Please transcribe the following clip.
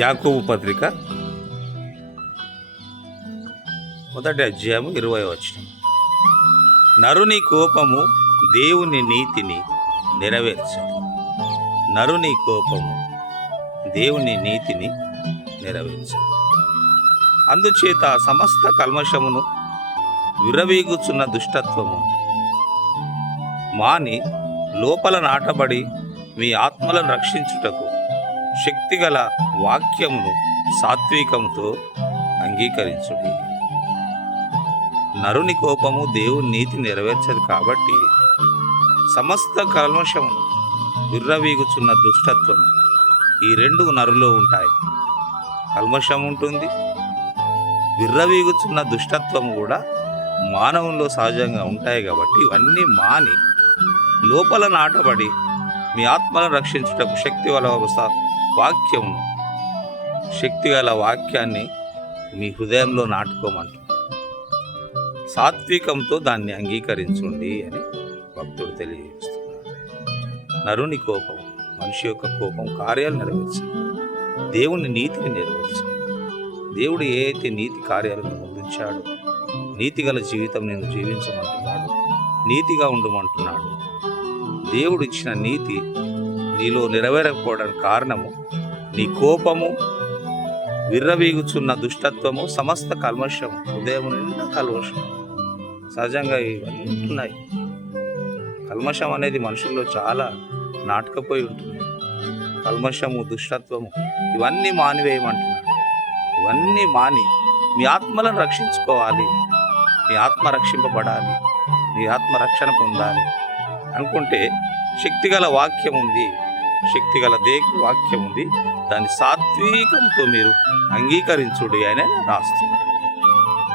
యాకోబు పత్రిక 1 అధ్యాయం 20 వచనం. నరుని కోపము దేవుని నీతిని నెరవేర్చదు. నరుని కోపము దేవుని నీతిని నెరవేర్చదు. అందుచేత సమస్త కల్మషమును విర్రవీగుచున్న దుష్టత్వము మాని లోపల నాటబడి మీ ఆత్మలను రక్షించుటకు శక్తిగల వాక్యమును సాత్వికంతో అంగీకరించుడి. నరుని కోపము దేవుని నీతి నెరవేర్చదు కాబట్టి సమస్త కల్మషమును విర్రవీగుచున్న దుష్టత్వము ఈ రెండు నరులో ఉంటాయి. కల్మషం ఉంటుంది, విర్రవీగుచున్న దుష్టత్వము కూడా మానవుల్లో సహజంగా ఉంటాయి. కాబట్టి ఇవన్నీ మాని లోపల నాటబడి మీ ఆత్మలను రక్షించుటకు శక్తిగల వాక్యాన్ని మీ హృదయంలో నాటుకోమంటున్నాడు. సాత్వికంతో దాన్ని అంగీకరించుండి అని భక్తుడు తెలియజేస్తున్నాడు. నరుని కోపం, మనిషి యొక్క కోపం కార్యాలు నెరవేర్చదు, దేవుని నీతిని నెరవేర్చదు. దేవుడు ఏ అయితే నీతి కార్యాలను ముందుంచాడో, నీతిగల జీవితం నేను జీవించమంటున్నాడు, నీతిగా ఉండమంటున్నాడు. దేవుడు ఇచ్చిన నీతి నీలో నెరవేరకపోవడానికి కారణము నీ కోపము, విర్రవీగుచున్న దుష్టత్వము, సమస్త కల్మషము, హృదయం నిండా కల్మషం. సహజంగా ఇవన్నీ ఉంటున్నాయి. కల్మషం అనేది మనుషుల్లో చాలా నాటకపోయి ఉంటుంది. కల్మషము, దుష్టత్వము ఇవన్నీ మానివేయమంటున్నాడు. ఇవన్నీ మాని మీ ఆత్మలను రక్షించుకోవాలి, మీ ఆత్మ రక్షింపబడాలి, మీ ఆత్మ రక్షణ పొందాలి అనుకుంటే శక్తిగల వాక్యం ఉంది, శక్తిగల దేవుని వాక్యం ఉంది. దాని సాత్వికంతో మీరు అంగీకరించుడి అని రాస్తున్నాడు.